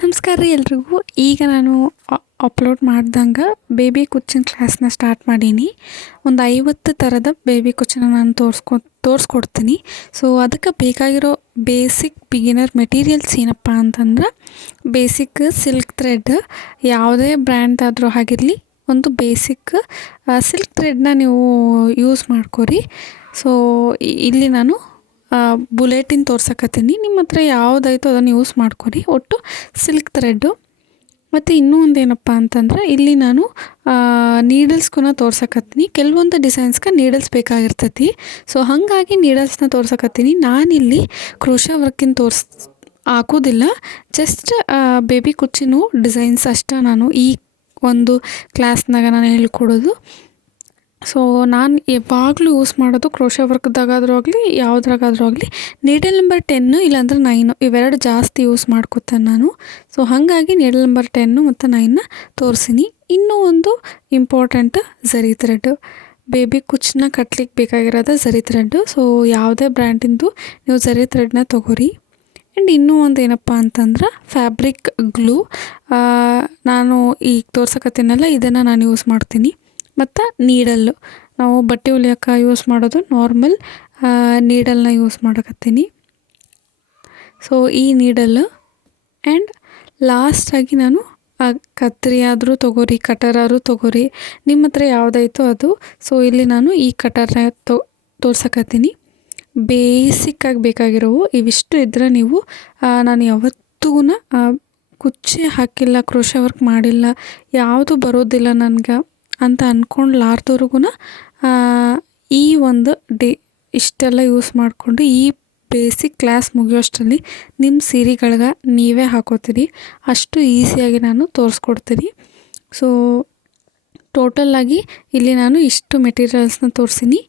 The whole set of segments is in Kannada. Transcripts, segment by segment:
ನಮಸ್ಕಾರ ರೀ ಎಲ್ರಿಗೂ. ಈಗ ನಾನು ಅಪ್ಲೋಡ್ ಮಾಡ್ದಂಗೆ ಬೇಬಿ ಕುಚ್ಚಿನ ಕ್ಲಾಸ್ನ ಸ್ಟಾರ್ಟ್ ಮಾಡೀನಿ. ಒಂದು 50 ಥರದ ಬೇಬಿ ಕುಚ್ಚನ್ನ ನಾನು ತೋರಿಸ್ಕೊಡ್ತೀನಿ. ಸೊ ಅದಕ್ಕೆ ಬೇಕಾಗಿರೋ ಬೇಸಿಕ್ ಬಿಗಿನರ್ ಮೆಟೀರಿಯಲ್ಸ್ ಏನಪ್ಪ ಅಂತಂದ್ರೆ, ಬೇಸಿಕ್ ಸಿಲ್ಕ್ ಥ್ರೆಡ್, ಯಾವುದೇ ಬ್ರ್ಯಾಂಡ್ದಾದರೂ ಆಗಿರಲಿ, ಒಂದು ಬೇಸಿಕ್ ಸಿಲ್ಕ್ ಥ್ರೆಡ್ನ ನೀವು ಯೂಸ್ ಮಾಡ್ಕೊರಿ. ಸೊ ಇಲ್ಲಿ ನಾನು ಬುಲೆಟಿನ್ ತೋರ್ಸಕತ್ತೀನಿ. ನಿಮ್ಮ ಹತ್ರ ಯಾವುದಾಯ್ತು ಅದನ್ನು ಯೂಸ್ ಮಾಡ್ಕೊರಿ. ಒಟ್ಟು ಸಿಲ್ಕ್ ಥ್ರೆಡ್ಡು. ಮತ್ತು ಇನ್ನೂ ಒಂದು ಏನಪ್ಪ ಅಂತಂದ್ರೆ, ಇಲ್ಲಿ ನಾನು ನೀಡಲ್ಸ್ಗೂ ತೋರ್ಸಕತ್ತೀನಿ. ಕೆಲವೊಂದು ಡಿಸೈನ್ಸ್ಗೆ ನೀಡಲ್ಸ್ ಬೇಕಾಗಿರ್ತೈತಿ. ಸೊ ಹಾಗಾಗಿ ನೀಡಲ್ಸ್ನ ತೋರ್ಸಕತ್ತೀನಿ. ನಾನಿಲ್ಲಿ ಕ್ರೋಶಾ ವರ್ಕಿನ ಹಾಕೋದಿಲ್ಲ. ಜಸ್ಟ್ ಬೇಬಿ ಕುಚ್ಚಿನೂ ಡಿಸೈನ್ಸ್ ಅಷ್ಟೇ ನಾನು ಈ ಒಂದು ಕ್ಲಾಸ್ನಾಗ ನಾನು ಹೇಳ್ಕೊಡೋದು. ಸೊ ನಾನು ಯಾವಾಗಲೂ ಯೂಸ್ ಮಾಡೋದು ಕ್ರೋಶಾ ವರ್ಕ್ದಾಗಾದ್ರೂ ಆಗಲಿ ಯಾವುದ್ರಾಗಾದ್ರೂ ಆಗಲಿ ನೀಡಲ್ ನಂಬರ್ 10 ಇಲ್ಲಾಂದ್ರೆ 9 ಇವೆರಡು ಜಾಸ್ತಿ ಯೂಸ್ ಮಾಡ್ಕೊತೇನೆ ನಾನು. ಸೊ ಹಾಗಾಗಿ ನೀಡಲ್ ನಂಬರ್ 10 ಮತ್ತು 9ನ ತೋರಿಸಿನಿ. ಇನ್ನೂ ಒಂದು ಇಂಪಾರ್ಟೆಂಟ್ ಝರಿ ಥ್ರೆಡ್. ಬೇಬಿ ಕುಚ್ಚನ್ನ ಕಟ್ಲಿಕ್ಕೆ ಬೇಕಾಗಿರೋದು ಝರಿ ಥ್ರೆಡ್ಡು. ಸೊ ಯಾವುದೇ ಬ್ರ್ಯಾಂಡಿಂದು ನೀವು ಝರಿ ಥ್ರೆಡ್ನ ತೊಗೋರಿ. ಆ್ಯಂಡ್ ಇನ್ನೂ ಒಂದು ಏನಪ್ಪ ಅಂತಂದ್ರೆ ಫ್ಯಾಬ್ರಿಕ್ ಗ್ಲೂ. ನಾನು ಈಗ ತೋರ್ಸಕತ್ತೀನಲ್ಲ, ಇದನ್ನು ನಾನು ಯೂಸ್ ಮಾಡ್ತೀನಿ. ಮತ್ತು ನೀಡಲ್ಲು, ನಾವು ಬಟ್ಟೆ ಹೊಲಿಯೋಕೆ ಯೂಸ್ ಮಾಡೋದು ನಾರ್ಮಲ್ ನೀಡಲ್ನ ಯೂಸ್ ಮಾಡಕತ್ತೀನಿ. ಸೊ ಈ ನೀಡಲ್ಲು ಆ್ಯಂಡ್ ಲಾಸ್ಟಾಗಿ ನಾನು ಕತ್ತರಿ ಆದರೂ ತೊಗೋರಿ, ಕಟರ್ ಆದರೂ ತೊಗೋರಿ, ನಿಮ್ಮ ಹತ್ರ ಯಾವುದಾಯ್ತು ಅದು. ಸೊ ಇಲ್ಲಿ ನಾನು ಈ ಕಟರ್ನ ತೋರ್ಸಕತ್ತೀನಿ. ಬೇಸಿಕ್ಕಾಗಿ ಬೇಕಾಗಿರೋವು ಇವಿಷ್ಟು ಇದ್ದರೆ ನೀವು, ನಾನು ಯಾವತ್ತೂ ಕುಚ್ಚೆ ಹಾಕಿಲ್ಲ, ಕ್ರೋಶಾ ವರ್ಕ್ ಮಾಡಿಲ್ಲ, ಯಾವುದು ಬರೋದಿಲ್ಲ ನನಗೆ ಅಂತ ಅಂದ್ಕೊಂಡ್ಲಾರ್ದವ್ರಿಗೂ ಈ ಒಂದು ಇಷ್ಟೆಲ್ಲ ಯೂಸ್ ಮಾಡಿಕೊಂಡು ಈ ಬೇಸಿಕ್ ಕ್ಲಾಸ್ ಮುಗಿಯೋಷ್ಟರಲ್ಲಿ ನಿಮ್ಮ ಸೀರೆಗಳ್ಗೆ ನೀವೇ ಹಾಕೋತೀರಿ. ಅಷ್ಟು ಈಸಿಯಾಗಿ ನಾನು ತೋರಿಸ್ಕೊಡ್ತೀನಿ. ಸೊ ಟೋಟಲಾಗಿ ಇಲ್ಲಿ ನಾನು ಇಷ್ಟು ಮೆಟೀರಿಯಲ್ಸ್ನ ತೋರಿಸೀನಿ.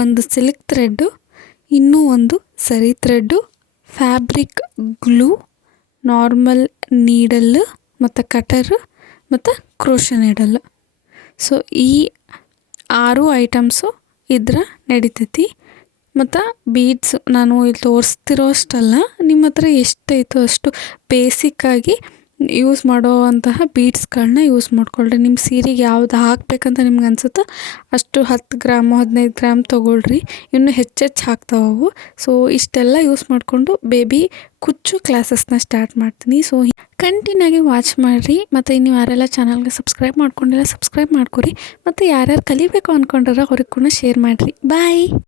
ಒಂದು ಸಿಲ್ಕ್ ಥ್ರೆಡ್ಡು, ಇನ್ನೂ ಒಂದು ಝರಿ ಥ್ರೆಡ್ಡು, ಫ್ಯಾಬ್ರಿಕ್ ಗ್ಲೂ, ನಾರ್ಮಲ್ ನೀಡಲ್ಲು ಮತ್ತು ಕಟರ್ ಮತ್ತು ಕ್ರೋಶಾ ನೀಡಲ್. ಸೊ ಈ 6 ಐಟಮ್ಸು ಇದ್ರೆ ನಡಿತೈತಿ. ಮತ್ತು ಬೀಡ್ಸ್ ನಾನು ಇಲ್ಲಿ ತೋರಿಸ್ತಿರೋ ಅಷ್ಟಲ್ಲ, ನಿಮ್ಮ ಹತ್ರ ಎಷ್ಟೈತೋ ಅಷ್ಟು ಬೇಸಿಕ್ಕಾಗಿ ಯೂಸ್ ಮಾಡೋವಂತಹ ಬೀಡ್ಸ್ಗಳನ್ನ ಯೂಸ್ ಮಾಡ್ಕೊಳ್ರಿ. ನಿಮ್ಮ ಸೀರೆಗೆ ಯಾವ್ದು ಹಾಕಬೇಕಂತ ನಿಮ್ಗೆ ಅನ್ಸುತ್ತೋ ಅಷ್ಟು 10 ಗ್ರಾಮು 15 ಗ್ರಾಮ್ ತೊಗೊಳ್ರಿ. ಇನ್ನೂ ಹೆಚ್ಚೆಚ್ಚು ಹಾಕ್ತಾವು. ಸೊ ಇಷ್ಟೆಲ್ಲ ಯೂಸ್ ಮಾಡಿಕೊಂಡು ಬೇಬಿ ಕುಚ್ಚು ಕ್ಲಾಸಸ್ನ ಸ್ಟಾರ್ಟ್ ಮಾಡ್ತೀನಿ. ಸೊ ಕಂಟಿನ್ಯೂ ಆಗಿ ವಾಚ್ ಮಾಡಿರಿ. ಮತ್ತು ಇನ್ನು ಯಾರೆಲ್ಲ ಚಾನಲ್ಗೆ ಸಬ್ಸ್ಕ್ರೈಬ್ ಮಾಡ್ಕೊಂಡಿಲ್ಲ ಸಬ್ಸ್ಕ್ರೈಬ್ ಮಾಡ್ಕೊರಿ. ಮತ್ತು ಯಾರ್ಯಾರು ಕಲಿಬೇಕು ಅಂದ್ಕೊಂಡ್ರೆ ಅವ್ರಿಗೆ ಕೂಡ ಶೇರ್ ಮಾಡಿರಿ. ಬಾಯ್.